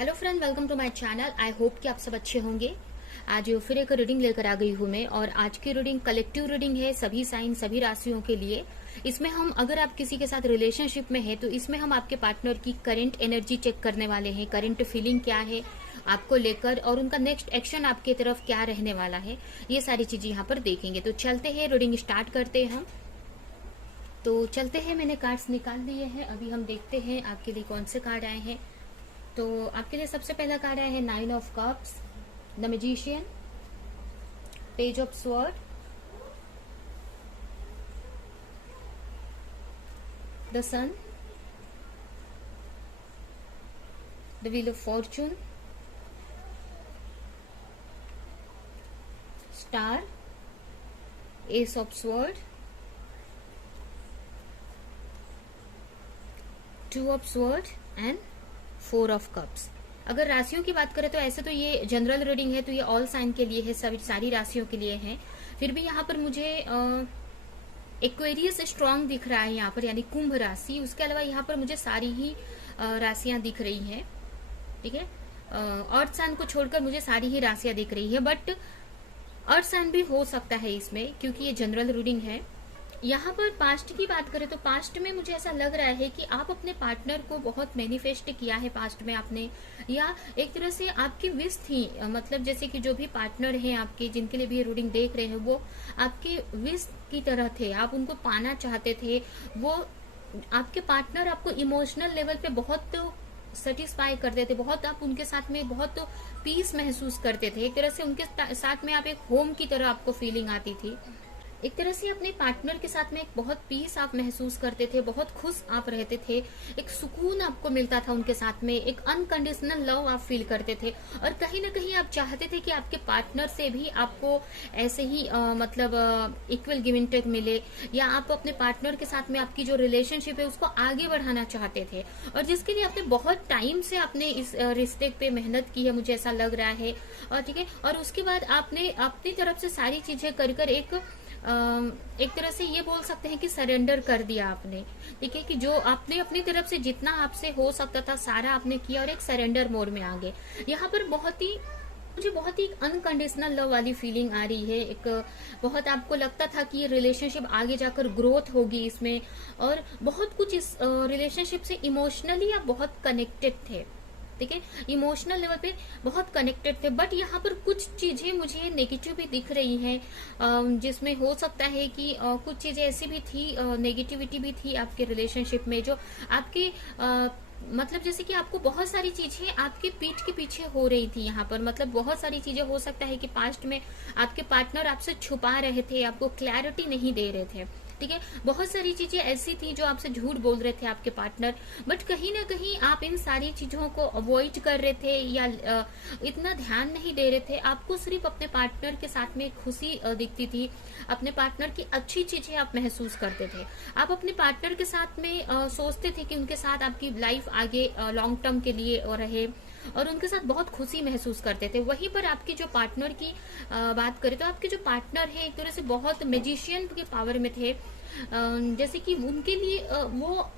Hello friend, welcome to my channel. I hope कि आप सब अच्छे होंगे। आज फिर एक रीडिंग लेकर आ गई हूँ मैं, और आज की रीडिंग कलेक्टिव रीडिंग है, सभी साइन सभी राशियों के लिए। इसमें हम, अगर आप किसी के साथ रिलेशनशिप में है तो इसमें हम आपके पार्टनर की करंट एनर्जी चेक करने वाले हैं, करंट फीलिंग क्या है आपको लेकर, और उनका नेक्स्ट एक्शन आपके तरफ क्या रहने वाला है, ये सारी चीजें यहाँ पर देखेंगे। तो चलते हैं, रीडिंग स्टार्ट करते हैं हम। तो चलते हैं, मैंने कार्ड्स निकाल लिए हैं, अभी हम देखते हैं आपके लिए कौन से कार्ड आए हैं। तो आपके लिए सबसे पहला कार्ड आया है 9 of cups, the magician, page of sword, the sun, the wheel of fortune, star, ace of sword, 2 of sword and 4 of cups. अगर राशियों की बात करें तो ऐसे तो ये जनरल रीडिंग है, तो ये ऑल साइन के लिए है, सभी सारी राशियों के लिए है। फिर भी यहाँ पर मुझे एक्वेरियस स्ट्रांग दिख रहा है यहाँ पर, यानी कुंभ राशि। उसके अलावा यहाँ पर मुझे सारी ही राशियां दिख रही हैं, ठीक है। अर्थ साइन को छोड़कर मुझे सारी ही राशियां दिख रही है, बट अर्थ साइन भी हो सकता है इसमें, क्योंकि ये जनरल रीडिंग है। यहाँ पर पास्ट की बात करें तो पास्ट में मुझे ऐसा लग रहा है कि आप अपने पार्टनर को बहुत मैनिफेस्ट किया है पास्ट में आपने, या एक तरह से आपकी विश थी, मतलब जैसे कि जो भी पार्टनर हैं आपके, जिनके लिए भी ये रीडिंग देख रहे हैं, वो आपके विश की तरह थे, आप उनको पाना चाहते थे। वो आपके पार्टनर आपको इमोशनल लेवल पे बहुत सेटिस्फाई करते थे, बहुत आप उनके साथ में बहुत पीस महसूस करते थे। एक तरह से उनके साथ में आप एक होम की तरह आपको फीलिंग आती थी। एक तरह से अपने पार्टनर के साथ में एक बहुत पीस आप महसूस करते थे, बहुत खुश आप रहते थे, एक सुकून आपको मिलता था उनके साथ में, एक अनकंडीशनल लव आप फील करते थे। और कहीं ना कहीं आप चाहते थे कि आपके पार्टनर से भी आपको ऐसे ही मतलब इक्वल गिव एंड टेक मिले, या आप अपने पार्टनर के साथ में आपकी जो रिलेशनशिप है उसको आगे बढ़ाना चाहते थे, और जिसके लिए आपने बहुत टाइम से आपने इस रिश्ते पे मेहनत की है, मुझे ऐसा लग रहा है। और ठीक है, और उसके बाद आपने अपनी तरफ से सारी चीजें कर कर एक तरह से ये बोल सकते हैं कि सरेंडर कर दिया आपने, ठीक है, कि जो आपने अपनी तरफ से जितना आपसे हो सकता था सारा आपने किया, और एक सरेंडर मोड में आ गए। यहाँ पर मुझे बहुत ही अनकंडीशनल लव वाली फीलिंग आ रही है। एक बहुत आपको लगता था कि ये रिलेशनशिप आगे जाकर ग्रोथ होगी इसमें, और बहुत कुछ इस रिलेशनशिप से इमोशनली आप बहुत कनेक्टेड थे, ठीक है, इमोशनल लेवल पे बहुत कनेक्टेड थे। बट यहाँ पर कुछ चीजें मुझे नेगेटिव भी दिख रही हैं, जिसमें हो सकता है कि कुछ चीजें ऐसी भी थी, नेगेटिविटी भी थी आपके रिलेशनशिप में, जो आपके मतलब जैसे कि आपको बहुत सारी चीजें आपके पीठ के पीछे हो रही थी यहाँ पर। मतलब बहुत सारी चीजें हो सकता है कि पास्ट में आपके पार्टनर आपसे छुपा रहे थे, आपको क्लैरिटी नहीं दे रहे थे, ठीक है। बहुत सारी चीजें ऐसी थी जो आपसे झूठ बोल रहे थे आपके पार्टनर, बट कहीं ना कहीं आप इन सारी चीजों को अवॉइड कर रहे थे, या इतना ध्यान नहीं दे रहे थे। आपको सिर्फ अपने पार्टनर के साथ में खुशी दिखती थी, अपने पार्टनर की अच्छी चीजें आप महसूस करते थे। आप अपने पार्टनर के साथ में सोचते थे कि उनके साथ आपकी लाइफ आगे लॉन्ग टर्म के लिए रहे, और उनके साथ बहुत खुशी महसूस करते थे। वहीं पर आपकी जो पार्टनर की बात करें तो आपके जो पार्टनर है एक तरह से बहुत मैजिशियन के पावर में थे, जैसे कि उनके लिए वो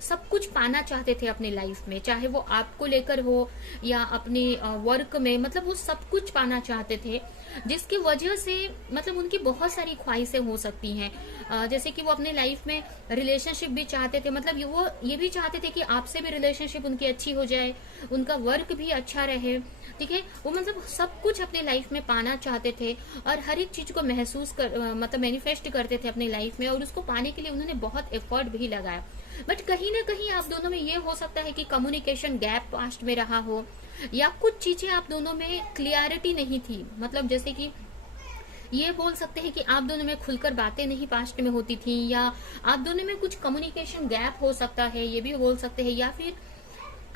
सब कुछ पाना चाहते थे अपनी लाइफ में, चाहे वो आपको लेकर हो या अपने वर्क में, मतलब वो सब कुछ पाना चाहते थे, जिसकी वजह से मतलब उनकी बहुत सारी ख्वाहिशें हो सकती हैं। जैसे कि वो अपने लाइफ में रिलेशनशिप भी चाहते थे, मतलब वो ये भी चाहते थे कि आपसे भी रिलेशनशिप उनकी अच्छी हो जाए, उनका वर्क भी अच्छा रहे, ठीक है। वो मतलब सब कुछ अपने लाइफ में पाना चाहते थे, और हर एक चीज को महसूस कर मतलब मैनिफेस्ट करते थे अपनी लाइफ में, और उसको पाने के लिए उन्होंने बहुत एफर्ट भी लगाया। बट कहीं ना कहीं आप दोनों में ये हो सकता है कि कम्युनिकेशन गैप पास्ट में रहा हो, या कुछ चीजें आप दोनों में क्लियरिटी नहीं थी। मतलब जैसे कि ये बोल सकते हैं कि आप दोनों में खुलकर बातें नहीं पास्ट में होती थी, या आप दोनों में कुछ कम्युनिकेशन गैप हो सकता है, ये भी बोल सकते हैं। या फिर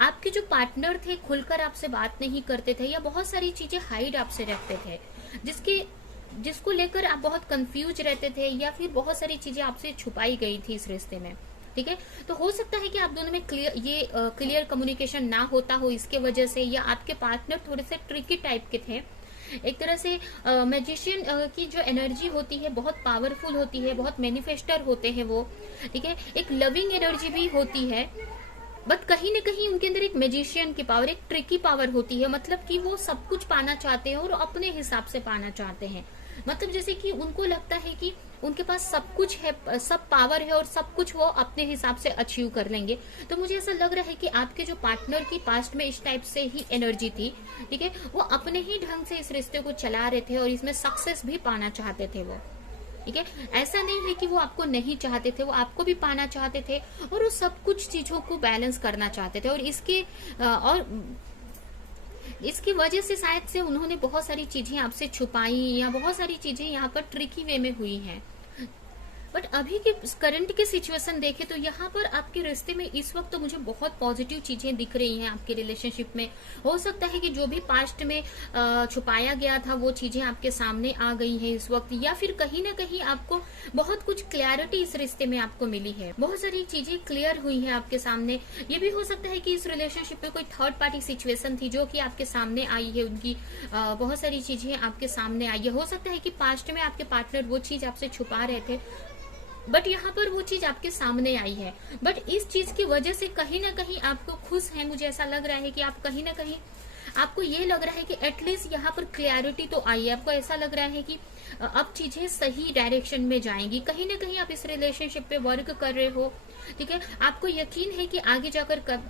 आपके जो पार्टनर थे खुलकर आपसे बात नहीं करते थे, या बहुत सारी चीजें हाइड आपसे रखते थे, जिसको लेकर आप बहुत कंफ्यूज रहते थे, या फिर बहुत सारी चीजें आपसे छुपाई गई थी इस रिश्ते में, ठीक है। तो हो सकता है कि आप दोनों में क्लियर कम्युनिकेशन ना होता हो इसके वजह से, या आपके पार्टनर थोड़े से ट्रिकी टाइप के थे। एक तरह से मैजिशियन की जो एनर्जी होती है बहुत पावरफुल होती है, बहुत मैनिफेस्टर होते हैं वो, ठीक है। एक लविंग एनर्जी भी होती है, बट कहीं ना कहीं उनके अंदर एक मैजिशियन की पावर, एक ट्रिकी पावर होती है, मतलब कि वो सब कुछ पाना चाहते हैं और अपने हिसाब से पाना चाहते हैं। मतलब जैसे कि उनको लगता है कि उनके पास सब कुछ है, सब पावर है और सब कुछ वो अपने हिसाब से अचीव कर लेंगे। तो मुझे ऐसा लग रहा है कि आपके जो पार्टनर की पास्ट में इस टाइप से ही एनर्जी थी, ठीक है, वो अपने ही ढंग से इस रिश्ते को चला रहे थे और इसमें सक्सेस भी पाना चाहते थे वो, ठीक है। ऐसा नहीं है कि वो आपको नहीं चाहते थे, वो आपको भी पाना चाहते थे और वो सब कुछ चीजों को बैलेंस करना चाहते थे। और इसकी वजह से शायद से उन्होंने बहुत सारी चीजें आपसे छुपाई या बहुत सारी चीजें यहाँ पर ट्रिकी वे में हुई हैं। बट अभी के करंट की सिचुएशन देखे तो यहाँ पर आपके रिश्ते में इस वक्त तो मुझे बहुत पॉजिटिव चीजें दिख रही हैं आपके रिलेशनशिप में। हो सकता है कि जो भी पास्ट में छुपाया गया था वो चीजें आपके सामने आ गई हैं इस वक्त, या फिर कहीं ना कहीं आपको बहुत कुछ क्लैरिटी इस रिश्ते में आपको मिली है, बहुत सारी चीजें क्लियर हुई हैं आपके सामने। ये भी हो सकता है कि इस रिलेशनशिप में कोई थर्ड पार्टी सिचुएशन थी जो कि आपके सामने आई है, उनकी बहुत सारी चीजें आपके सामने आई है। हो सकता है कि पास्ट में आपके पार्टनर वो चीज आपसे छुपा रहे थे, बट यहाँ पर वो चीज आपके सामने आई है। बट इस चीज की वजह से कहीं ना कहीं आपको खुश है, मुझे ऐसा लग रहा है कि आप कहीं ना कहीं आपको ये लग रहा है कि एटलीस्ट यहाँ पर क्लैरिटी तो आई है। आपको ऐसा लग रहा है कि अब चीजें सही डायरेक्शन में जाएंगी। कहीं ना कहीं आप इस रिलेशनशिप पे वर्क कर रहे हो, ठीक है, आपको यकीन है कि आगे जाकर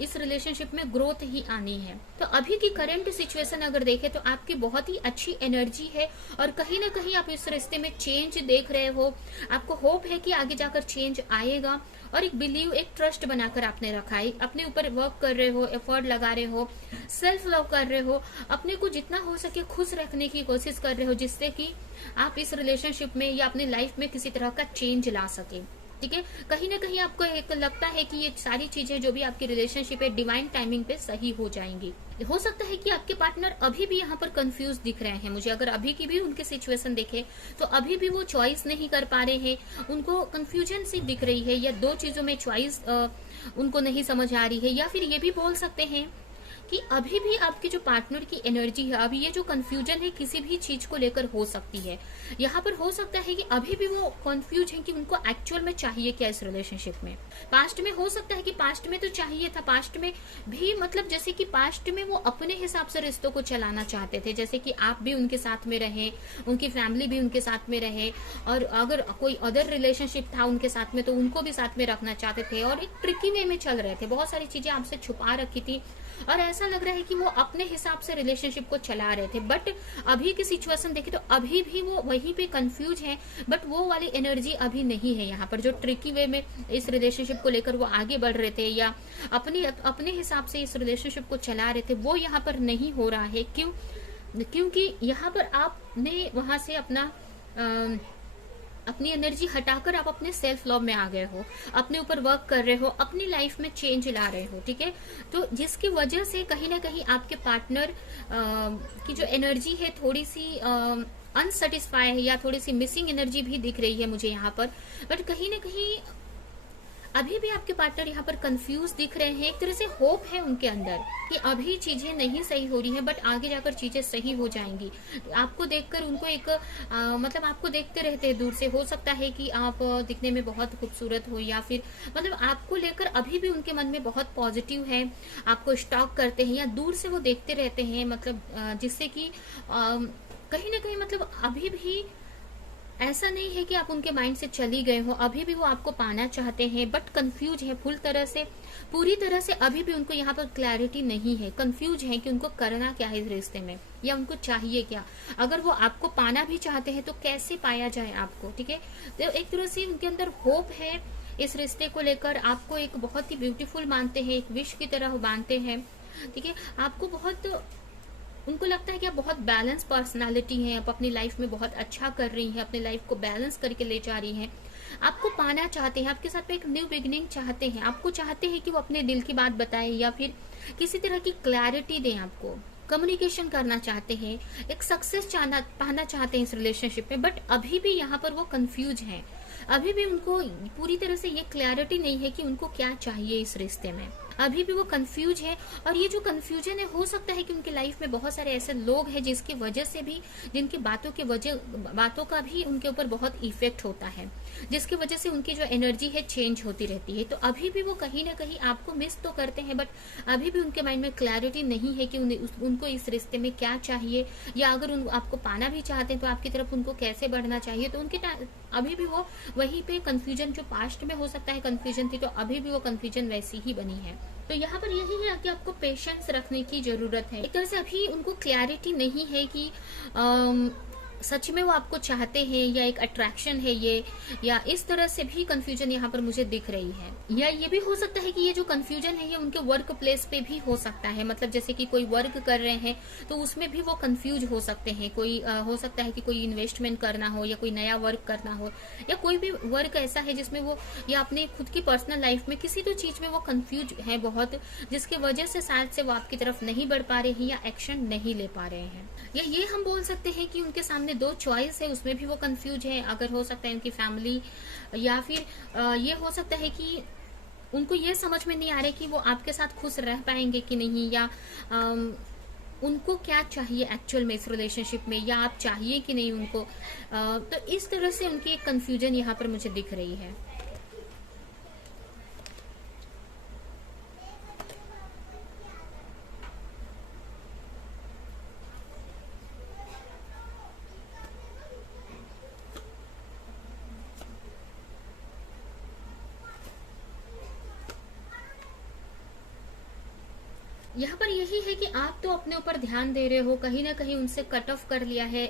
इस रिलेशनशिप में ग्रोथ ही आनी है। तो अभी की करंट सिचुएशन अगर देखें तो आपकी बहुत ही अच्छी एनर्जी है और कहीं ना कहीं आप इस रिश्ते में चेंज देख रहे हो। आपको होप है कि आगे जाकर चेंज आएगा और एक बिलीव, एक ट्रस्ट बनाकर आपने रखा है। अपने ऊपर वर्क कर रहे हो, एफर्ट लगा रहे हो, सेल्फ लव कर रहे हो, अपने को जितना हो सके खुश रखने की कोशिश कर रहे हो, जिससे कि आप इस रिलेशनशिप में या अपनी लाइफ में किसी तरह का चेंज ला सके, ठीक है। कहीं ना कहीं आपको एक लगता है कि ये सारी चीजें जो भी आपकी रिलेशनशिप है डिवाइन टाइमिंग पे सही हो जाएंगी। हो सकता है कि आपके पार्टनर अभी भी यहाँ पर कंफ्यूज दिख रहे हैं मुझे, अगर अभी की भी उनकी सिचुएशन देखे तो अभी भी वो चॉइस नहीं कर पा रहे हैं, उनको कंफ्यूजन सी दिख रही है, या दो चीजों में चॉइस उनको नहीं समझ आ रही है। या फिर ये भी बोल सकते हैं कि अभी भी आपके जो पार्टनर की एनर्जी है, अभी ये जो कंफ्यूजन है किसी भी चीज को लेकर हो सकती है। यहाँ पर हो सकता है कि अभी भी वो कंफ्यूज है कि उनको एक्चुअल में चाहिए क्या इस रिलेशनशिप में। पास्ट में हो सकता है कि पास्ट में तो चाहिए था, पास्ट में भी मतलब जैसे कि पास्ट में वो अपने हिसाब से रिश्तों को चलाना चाहते थे, जैसे कि आप भी उनके साथ में रहे, उनकी फैमिली भी उनके साथ में रहे, और अगर कोई अदर रिलेशनशिप था उनके साथ में तो उनको भी साथ में रखना चाहते थे और एक ट्रिकी वे में चल रहे थे, बहुत सारी चीजें आपसे छुपा रखी थी और ऐसा लग रहा है कि वो अपने हिसाब से रिलेशनशिप को चला रहे थे। बट अभी की सिचुएशन देखे तो अभी भी वो वहीं पे कंफ्यूज है, बट वो वाली एनर्जी अभी नहीं है यहाँ पर। जो ट्रिकी वे में इस रिलेशनशिप को लेकर वो आगे बढ़ रहे थे या अपने हिसाब से इस रिलेशनशिप को चला रहे थे, वो यहाँ पर नहीं हो रहा है। क्योंकि यहाँ पर आपने वहां से अपनी एनर्जी हटाकर आप अपने सेल्फ लव में आ गए हो, अपने ऊपर वर्क कर रहे हो, अपनी लाइफ में चेंज ला रहे हो, ठीक है। तो जिसकी वजह से कहीं ना कहीं आपके पार्टनर की जो एनर्जी है थोड़ी सी अनसेटिस्फाई है या थोड़ी सी मिसिंग एनर्जी भी दिख रही है मुझे यहाँ पर। बट कहीं ना कहीं अभी भी आपके पार्टनर यहाँ पर कंफ्यूज दिख रहे हैं। एक तरह से होप है उनके अंदर कि अभी चीजें नहीं सही हो रही हैं, बट आगे जाकर चीजें सही हो जाएंगी। आपको देखकर उनको एक मतलब आपको देखते रहते हैं दूर से। हो सकता है कि आप दिखने में बहुत खूबसूरत हो या फिर मतलब आपको लेकर अभी भी उनके मन में बहुत पॉजिटिव है, आपको स्टॉक करते हैं या दूर से वो देखते रहते हैं, मतलब जिससे कि कहीं ना कहीं मतलब अभी भी ऐसा नहीं है कि आप उनके माइंड से चली गए हो, अभी भी वो आपको पाना चाहते हैं, बट कंफ्यूज है पूरी तरह से अभी भी उनको यहाँ पर क्लैरिटी नहीं है, कंफ्यूज है कि उनको करना क्या है इस रिश्ते में या उनको चाहिए क्या। अगर वो आपको पाना भी चाहते हैं तो कैसे पाया जाए आपको, ठीक है। तो एक तरह से उनके अंदर होप है इस रिश्ते को लेकर, आपको एक बहुत ही ब्यूटीफुल मानते हैं, एक विश की तरह मानते हैं, ठीक है। आपको बहुत उनको लगता है कि आप बहुत बैलेंस पर्सनालिटी हैं, आप अपनी लाइफ में बहुत अच्छा कर रही हैं, अपनी लाइफ को बैलेंस करके ले जा रही हैं, आपको पाना चाहते हैं, आपके साथ में एक न्यू बिगिनिंग चाहते हैं, आपको चाहते हैं कि वो अपने दिल की बात बताए या फिर किसी तरह की क्लैरिटी दें, आपको कम्युनिकेशन करना चाहते हैं, एक सक्सेस पाना चाहते हैं इस रिलेशनशिप में। बट अभी भी यहाँ पर वो कंफ्यूज हैं, अभी भी उनको पूरी तरह से ये क्लैरिटी नहीं है कि उनको क्या चाहिए इस रिश्ते में। अभी भी वो कंफ्यूज है। और ये जो कंफ्यूजन है, हो सकता है कि उनके लाइफ में बहुत सारे ऐसे लोग हैं जिसकी वजह से भी, जिनकी बातों का भी उनके ऊपर बहुत इफेक्ट होता है, जिसकी वजह से उनकी जो एनर्जी है चेंज होती रहती है। तो अभी भी वो कहीं ना कहीं आपको मिस तो करते हैं, बट अभी भी उनके माइंड में क्लैरिटी नहीं है कि उनको इस रिश्ते में क्या चाहिए, या अगर आपको पाना भी चाहते हैं तो आपकी तरफ उनको कैसे बढ़ना चाहिए। तो उनके अभी भी वो वहीं पे कंफ्यूजन, जो पास्ट में हो सकता है कंफ्यूजन थी, तो अभी भी वो कंफ्यूजन वैसी ही बनी है। तो यहाँ पर यही है कि आपको पेशेंस रखने की जरूरत है। एक तरह से अभी उनको क्लैरिटी नहीं है कि सच में वो आपको चाहते हैं या एक अट्रैक्शन है ये, या इस तरह से भी कंफ्यूजन यहाँ पर मुझे दिख रही है। या ये भी हो सकता है कि ये जो कंफ्यूजन है ये उनके वर्क प्लेस पे भी हो सकता है, मतलब जैसे कि कोई वर्क कर रहे हैं तो उसमें भी वो कंफ्यूज हो सकते हैं। कोई हो सकता है कि कोई इन्वेस्टमेंट करना हो या कोई नया वर्क करना हो, या कोई भी वर्क ऐसा है जिसमें वो या अपने खुद की पर्सनल लाइफ में किसी तो चीज में वो कंफ्यूज है बहुत, जिसकी वजह से शायद से वो आपकी तरफ नहीं बढ़ पा रहे हैं या एक्शन नहीं ले पा रहे हैं। या ये हम बोल सकते हैं कि उनके सामने दो चॉइस है, उसमें भी वो कंफ्यूज है। अगर हो सकता है उनकी फैमिली, या फिर ये हो सकता है कि उनको ये समझ में नहीं आ रहा है कि वो आपके साथ खुश रह पाएंगे कि नहीं, या उनको क्या चाहिए एक्चुअल में इस रिलेशनशिप में, या आप चाहिए कि नहीं उनको। तो इस तरह से उनकी एक कंफ्यूजन यहाँ पर मुझे दिख रही है। यहाँ पर यही है कि आप तो अपने ऊपर ध्यान दे रहे हो, कहीं ना कहीं उनसे कट ऑफ कर लिया है।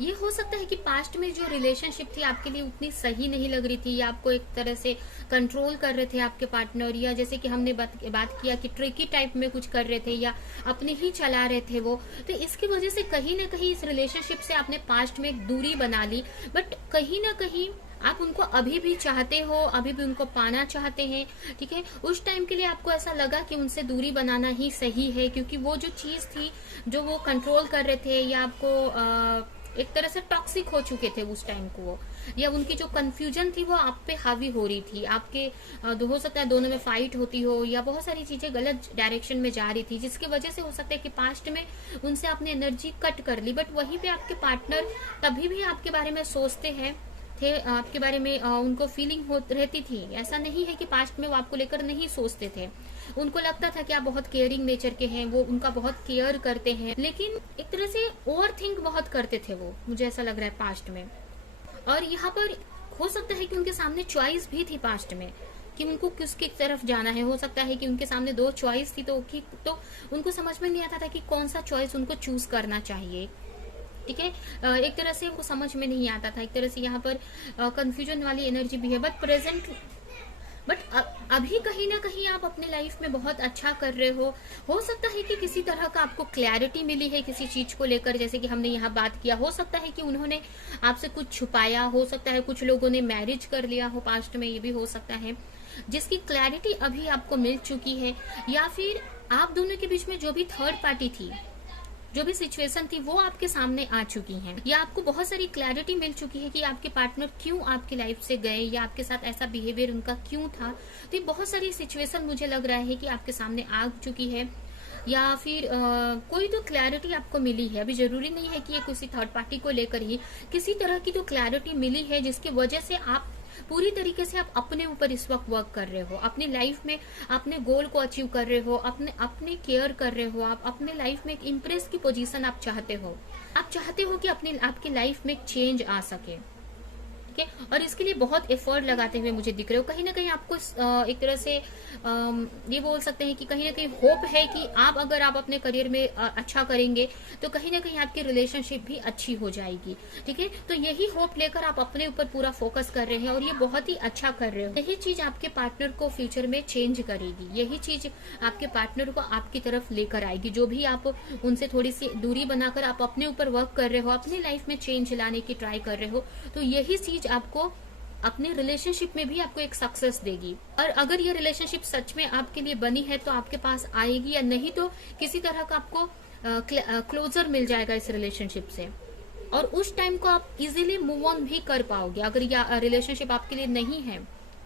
ये हो सकता है कि पास्ट में जो रिलेशनशिप थी आपके लिए उतनी सही नहीं लग रही थी, या आपको एक तरह से कंट्रोल कर रहे थे आपके पार्टनर, या जैसे कि हमने बात किया कि ट्रिकी टाइप में कुछ कर रहे थे या अपने ही चला रहे थे वो। तो इसकी वजह से कहीं ना कहीं इस रिलेशनशिप से आपने पास्ट में एक दूरी बना ली, बट कहीं ना कहीं आप उनको अभी भी चाहते हो, अभी भी उनको पाना चाहते हैं। ठीक है, उस टाइम के लिए आपको ऐसा लगा कि उनसे दूरी बनाना ही सही है, क्योंकि वो जो चीज थी जो वो कंट्रोल कर रहे थे या आपको एक तरह से टॉक्सिक हो चुके थे उस टाइम को वो, या उनकी जो कंफ्यूजन थी वो आप पे हावी हो रही थी। आपके हो सकता है दोनों में फाइट होती हो, या बहुत सारी चीजें गलत डायरेक्शन में जा रही थी, जिसकी वजह से हो सकता है कि पास्ट में उनसे आपने एनर्जी कट कर ली। बट वहीं पे आपके पार्टनर तभी भी आपके बारे में सोचते हैं थे, आपके बारे में उनको फीलिंग रहती थी। ऐसा नहीं है कि पास्ट में वो आपको लेकर नहीं सोचते थे, उनको लगता था कि आप बहुत केयरिंग नेचर के हैं, वो उनका बहुत केयर करते हैं, लेकिन एक तरह से ओवर थिंक बहुत करते थे वो, मुझे ऐसा लग रहा है पास्ट में। और यहाँ पर हो सकता है कि उनके सामने चॉइस भी थी पास्ट में कि उनको किसकी तरफ जाना है। हो सकता है कि उनके सामने दो चॉइस थी, तो उनको समझ में नहीं आता था कि कौन सा चॉइस उनको चूज करना चाहिए। ठीक है, एक तरह से वो समझ में नहीं आता था, एक तरह से यहाँ पर कंफ्यूजन वाली एनर्जी भी है। बट अभी कहीं ना कहीं आप अपने लाइफ में बहुत अच्छा कर रहे हो सकता है कि किसी तरह का आपको क्लैरिटी मिली है किसी चीज को लेकर, जैसे कि हमने यहाँ बात किया। हो सकता है कि उन्होंने आपसे कुछ छुपाया, हो सकता है कुछ लोगों ने मैरिज कर लिया हो पास्ट में, ये भी हो सकता है, जिसकी क्लैरिटी अभी आपको मिल चुकी है। या फिर आप दोनों के बीच में जो भी थर्ड पार्टी थी, जो भी सिचुएशन थी, वो आपके सामने आ चुकी हैं, या आपको बहुत सारी क्लैरिटी मिल चुकी है कि आपके पार्टनर क्यों आपकी लाइफ से गए, या आपके साथ ऐसा बिहेवियर उनका क्यों था। तो ये बहुत सारी सिचुएशन मुझे लग रहा है कि आपके सामने आ चुकी है, या फिर कोई तो क्लैरिटी आपको मिली है। अभी जरूरी नहीं है कि ये किसी थर्ड पार्टी को लेकर ही, किसी तरह की तो क्लैरिटी मिली है जिसकी वजह से आप पूरी तरीके से आप अपने ऊपर इस वक्त वर्क कर रहे हो, अपनी लाइफ में अपने गोल को अचीव कर रहे हो, अपने केयर कर रहे हो, आप अपने लाइफ में एक इम्प्रेस की पोजीशन आप चाहते हो, कि आपकी लाइफ में एक चेंज आ सके। ठीक है, और इसके लिए बहुत एफर्ट लगाते हुए मुझे दिख रहे हो। कहीं ना कहीं आपको एक तरह से ये बोल सकते हैं कि कहीं ना कहीं होप है कि अगर आप अपने करियर में अच्छा करेंगे तो कहीं ना कहीं आपकी रिलेशनशिप भी अच्छी हो जाएगी। ठीक है, तो यही होप लेकर आप अपने ऊपर पूरा फोकस कर रहे हैं, और ये बहुत ही अच्छा कर रहे हो। यही चीज आपके पार्टनर को फ्यूचर में चेंज करेगी, यही चीज आपके पार्टनर को आपकी तरफ लेकर आएगी। जो भी आप उनसे थोड़ी सी दूरी बनाकर आप अपने ऊपर वर्क कर रहे हो, अपनी लाइफ में चेंज लाने की ट्राई कर रहे हो, तो यही चीज आपको अपने रिलेशनशिप में भी आपको एक सक्सेस देगी। और अगर ये रिलेशनशिप सच में आपके लिए बनी है तो आपके पास आएगी, या नहीं तो किसी तरह का आपको क्लोजर मिल जाएगा इस रिलेशनशिप से, और उस टाइम को आप इजीली मूव ऑन भी कर पाओगे। अगर यह रिलेशनशिप आपके लिए नहीं है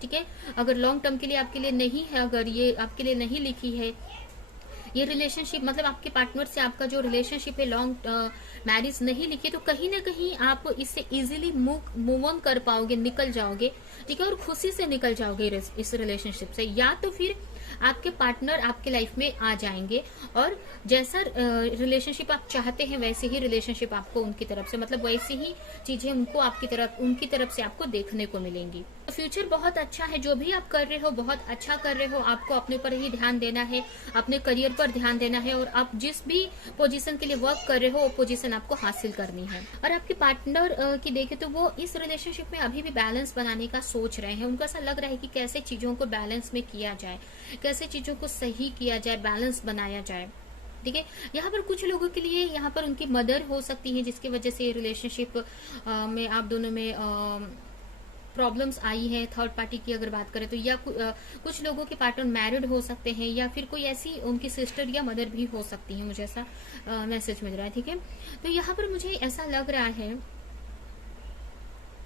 ठीक है। अगर लॉन्ग टर्म के लिए आपके लिए नहीं है, अगर ये आपके लिए नहीं लिखी है ये रिलेशनशिप, मतलब आपके पार्टनर से आपका जो रिलेशनशिप है लॉन्ग मैरिज नहीं लिखी, तो कहीं ना कहीं आप इससे इजीली मूव ऑन कर पाओगे, निकल जाओगे, ठीक है, और खुशी से निकल जाओगे इस रिलेशनशिप से। या तो फिर आपके पार्टनर आपके लाइफ में आ जाएंगे और जैसा रिलेशनशिप आप चाहते हैं वैसे ही रिलेशनशिप आपको उनकी तरफ से, मतलब वैसी ही चीजें उनकी तरफ से आपको देखने को मिलेंगी। फ्यूचर बहुत अच्छा है, जो भी आप कर रहे हो बहुत अच्छा कर रहे हो। आपको अपने ऊपर ही ध्यान देना है, अपने करियर पर ध्यान देना है, और आप जिस भी पोजीशन के लिए वर्क कर रहे हो वो पोजीशन आपको हासिल करनी है। और आपके पार्टनर की देखें तो वो इस रिलेशनशिप में अभी भी बैलेंस बनाने का सोच रहे हैं। उनको ऐसा लग रहा है कि कैसे चीजों को बैलेंस में किया जाए, कैसे चीजों को सही किया जाए, बैलेंस बनाया जाए, ठीक है। यहाँ पर कुछ लोगों के लिए यहाँ पर उनकी मदर हो सकती है जिसकी वजह से रिलेशनशिप में आप दोनों में प्रॉब्लम्स आई है। थर्ड पार्टी की अगर बात करें तो, या कुछ लोगों के पार्टनर मैरिड हो सकते हैं, या फिर कोई ऐसी उनकी सिस्टर या मदर भी हो सकती है, मुझे ऐसा मैसेज मिल रहा है, ठीक है। तो यहाँ पर मुझे ऐसा लग रहा है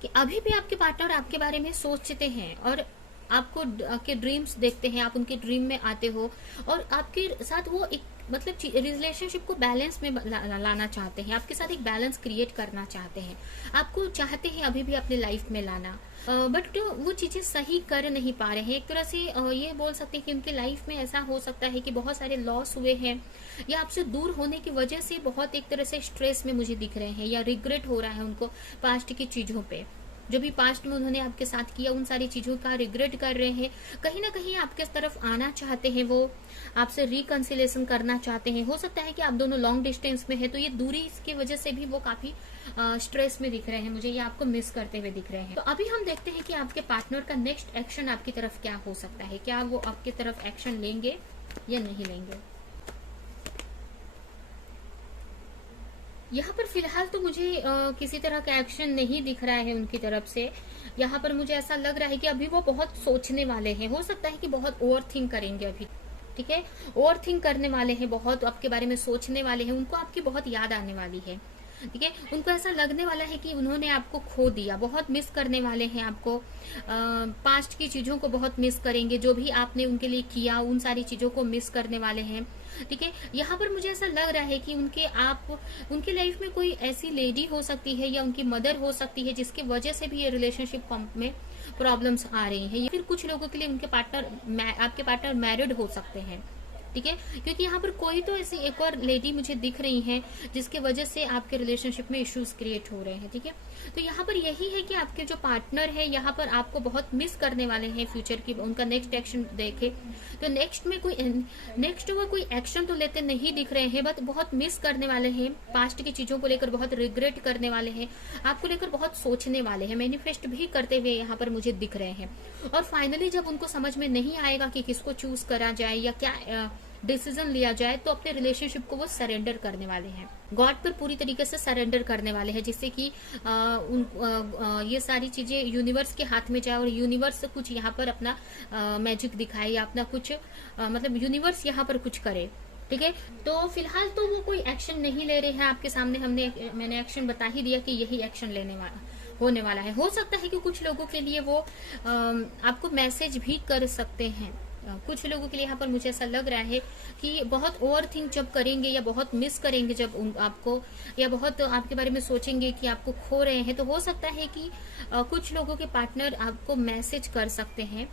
कि अभी भी आपके पार्टनर आपके बारे में सोचते हैं और आपको आपके ड्रीम्स देखते हैं, आप उनके ड्रीम में आते हो और आपके साथ वो एक मतलब रिलेशनशिप को बैलेंस में लाना चाहते हैं, आपके साथ एक बैलेंस क्रिएट करना चाहते हैं, आपको चाहते हैं अभी भी अपने लाइफ में लाना, बट वो चीजें सही कर नहीं पा रहे हैं। एक तरह से ये बोल सकते हैं कि उनके लाइफ में ऐसा हो सकता है कि बहुत सारे लॉस हुए हैं, या आपसे दूर होने की वजह से बहुत एक तरह से स्ट्रेस में मुझे दिख रहे हैं, या रिग्रेट हो रहा है उनको पास्ट की चीजों पे, जो भी पास्ट में उन्होंने आपके साथ किया उन सारी चीजों का रिग्रेट कर रहे हैं। कहीं ना कहीं आपके तरफ आना चाहते हैं, वो आपसे रिकंसिलेशन करना चाहते हैं। हो सकता है कि आप दोनों लॉन्ग डिस्टेंस में है, तो ये दूरी की वजह से भी वो काफी स्ट्रेस में दिख रहे हैं मुझे, या आपको मिस करते हुए दिख रहे हैं। तो अभी हम देखते हैं कि आपके पार्टनर का नेक्स्ट एक्शन आपकी तरफ क्या हो सकता है, क्या वो आपकी तरफ एक्शन लेंगे या नहीं लेंगे। यहाँ पर फिलहाल तो मुझे किसी तरह का एक्शन नहीं दिख रहा है उनकी तरफ से। यहाँ पर मुझे ऐसा लग रहा है कि अभी वो बहुत सोचने वाले हैं, हो सकता है कि बहुत ओवर थिंक करेंगे अभी, ठीक है, ओवर थिंक करने वाले हैं, बहुत आपके बारे में सोचने वाले हैं, उनको आपकी बहुत याद आने वाली है, ठीक है। उनको ऐसा लगने वाला है कि उन्होंने आपको खो दिया, बहुत मिस करने वाले हैं आपको, पास्ट की चीजों को बहुत मिस करेंगे, जो भी आपने उनके लिए किया उन सारी चीजों को मिस करने वाले हैं, ठीक है। यहाँ पर मुझे ऐसा लग रहा है कि उनके लाइफ में कोई ऐसी लेडी हो सकती है या उनकी मदर हो सकती है जिसकी वजह से भी ये रिलेशनशिप में प्रॉब्लम्स आ रही हैं, या फिर कुछ लोगों के लिए उनके आपके पार्टनर मैरिड हो सकते हैं, ठीक है, क्योंकि यहाँ पर कोई तो ऐसी एक और लेडी मुझे दिख रही है जिसके वजह से आपके रिलेशनशिप में इश्यूज क्रिएट हो रहे हैं, ठीक है। तो यहाँ पर यही है कि आपके जो पार्टनर है यहाँ पर आपको बहुत मिस करने वाले हैं फ्यूचर की, उनका नेक्स्ट एक्शन देखे तो नेक्स्ट वो कोई एक्शन तो लेते नहीं दिख रहे हैं, बट बहुत मिस करने वाले हैं, पास्ट की चीजों को लेकर बहुत रिग्रेट करने वाले हैं, आपको लेकर बहुत सोचने वाले हैं, मैनिफेस्ट भी करते हुए यहाँ पर मुझे दिख रहे हैं। और फाइनली जब उनको समझ में नहीं आएगा कि किसको चूज करा जाए या क्या डिसीजन लिया जाए, तो अपने रिलेशनशिप को वो सरेंडर करने वाले हैं, गॉड पर पूरी तरीके से सरेंडर करने वाले हैं, जिससे कि ये सारी चीजें यूनिवर्स के हाथ में जाए और यूनिवर्स कुछ यहाँ पर अपना मैजिक दिखाए, या अपना कुछ मतलब यूनिवर्स यहाँ पर कुछ करे, ठीक है। तो फिलहाल तो वो कोई एक्शन नहीं ले रहे हैं आपके सामने, मैंने एक्शन बता ही दिया कि यही एक्शन होने वाला है। हो सकता है कि कुछ लोगों के लिए वो आपको मैसेज भी कर सकते हैं, कुछ लोगों के लिए यहाँ पर मुझे ऐसा लग रहा है कि बहुत ओवर थिंक जब करेंगे या बहुत मिस करेंगे जब आपको, या बहुत आपके बारे में सोचेंगे कि आपको खो रहे हैं, तो हो सकता है कि कुछ लोगों के पार्टनर आपको मैसेज कर सकते हैं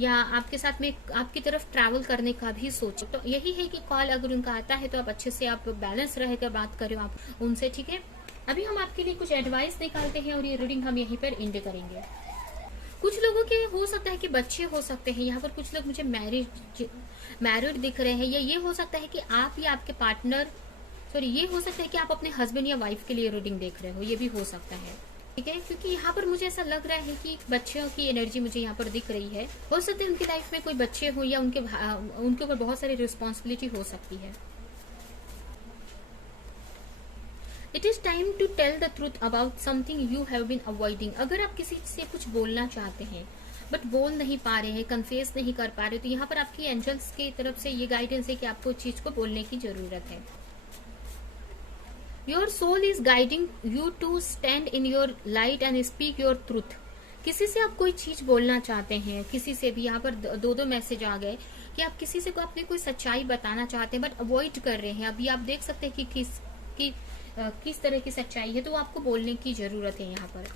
या आपके साथ में आपकी तरफ ट्रैवल करने का भी सोचे। तो यही है कि कॉल अगर उनका आता है तो आप अच्छे से आप बैलेंस रहकर बात करें आप उनसे, ठीक है। अभी हम आपके लिए कुछ एडवाइस निकालते हैं और ये रीडिंग हम यहीं पर एंड करेंगे। कुछ लोगों के हो सकता है कि बच्चे हो सकते हैं, यहाँ पर कुछ लोग मुझे मैरिड दिख रहे हैं, या ये हो सकता है कि आप या आपके पार्टनर, ये हो सकता है कि आप अपने हस्बैंड या वाइफ के लिए रीडिंग देख रहे हो, ये भी हो सकता है, ठीक है। क्योंकि यहाँ पर मुझे ऐसा लग रहा है कि बच्चों की एनर्जी मुझे यहाँ पर दिख रही है, हो सकता है उनकी लाइफ में कोई बच्चे हो या उनके ऊपर बहुत सारी रिस्पॉन्सिबिलिटी हो सकती है। It is time to tell the truth about something you have been avoiding. अगर आप किसी से कुछ बोलना चाहते हैं बट बोल नहीं पा रहे हैं, कन्फेस नहीं कर पा रहे, तो यहाँ पर आपकी एंजल्स की तरफ से ये गाइडेंस है कि आपको इस चीज को बोलने की जरूरत है। Your soul is guiding you to stand in your light and speak your truth. किसी से आप कोई चीज बोलना चाहते हैं, किसी से भी, यहाँ पर दो दो मैसेज आ गए कि आप किसी से को अपनी कोई सच्चाई बताना चाहते हैं बट अवॉइड कर रहे हैं। अभी आप देख सकते हैं कि किस तरह की सच्चाई है, तो वो आपको बोलने की जरूरत है यहाँ पर।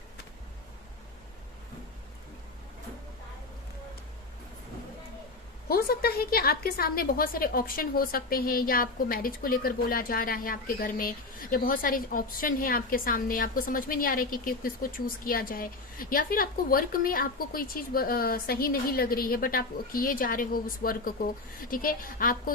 हो सकता है कि आपके सामने बहुत सारे ऑप्शन हो सकते हैं, या आपको मैरिज को लेकर बोला जा रहा है आपके घर में, या बहुत सारे ऑप्शन हैं आपके सामने, आपको समझ में नहीं आ रहा है कि किसको चूज किया जाए, या फिर आपको वर्क में आपको कोई चीज सही नहीं लग रही है बट आप किए जा रहे हो उस वर्क को, ठीक है, आपको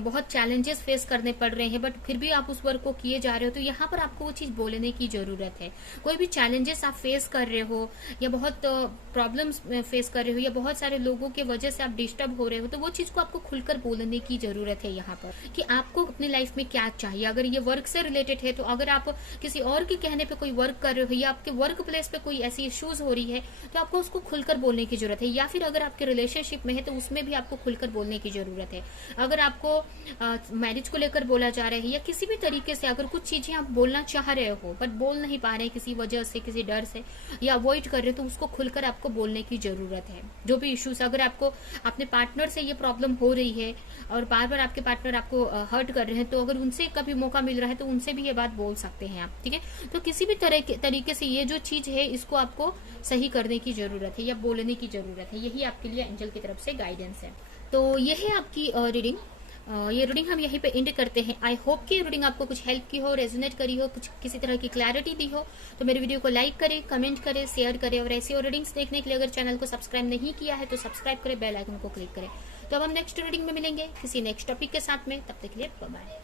बहुत चैलेंजेस फेस करने पड़ रहे हैं बट फिर भी आप उस वर्क को किए जा रहे हो, तो यहाँ पर आपको वो चीज बोलने की जरूरत है। कोई भी चैलेंजेस आप फेस कर रहे हो, या बहुत प्रॉब्लम्स फेस कर रहे हो, या बहुत सारे लोगों के वजह से आप डिस्टर्ब हो रहे हो, तो वो चीज को आपको खुलकर बोलने की जरूरत है यहाँ पर, कि आपको अपनी लाइफ में क्या चाहिए। अगर ये वर्क से रिलेटेड है, तो अगर आप किसी और के कहने पे कोई वर्क कर रहे हो, या आपके वर्क प्लेस पे कोई ऐसी इश्यूज हो रही है, तो आपको उसको खुलकर बोलने की जरूरत है। या फिर अगर आपके रिलेशनशिप में है, तो उसमें भी आपको खुलकर बोलने की जरूरत है। अगर आपको मैरिज को लेकर बोला जा रहा है, या किसी भी तरीके से अगर कुछ चीजें आप बोलना चाह रहे हो बट बोल नहीं पा रहे किसी वजह से, किसी डर से, या अवॉइड कर रहे हो, तो उसको खुलकर आपको बोलने की जरूरत है। जो भी इश्यूज, अगर आपको अपने पार्टनर से ये प्रॉब्लम हो रही है और बार बार आपके पार्टनर आपको हर्ट कर रहे हैं, तो अगर उनसे कभी मौका मिल रहा है तो उनसे भी ये बात बोल सकते हैं आप, ठीक है। तो किसी भी तरीके से ये जो चीज है इसको आपको सही करने की जरूरत है, या बोलने की जरूरत है। यही आपके लिए एंजल की तरफ से गाइडेंस है। तो ये है आपकी रीडिंग। ये रीडिंग हम यहीं पे एंड करते हैं। आई होप कि रीडिंग आपको कुछ हेल्प की हो, रेजोनेट करी हो, कुछ किसी तरह की क्लैरिटी दी हो। तो मेरे वीडियो को लाइक करें, कमेंट करें, शेयर करें, और ऐसी और रीडिंग्स देखने के लिए अगर चैनल को सब्सक्राइब नहीं किया है तो सब्सक्राइब करें, बेल आइकन को क्लिक करें। तो अब हम नेक्स्ट रीडिंग में मिलेंगे किसी नेक्स्ट टॉपिक के साथ में। तब तक के लिए बाय बाय।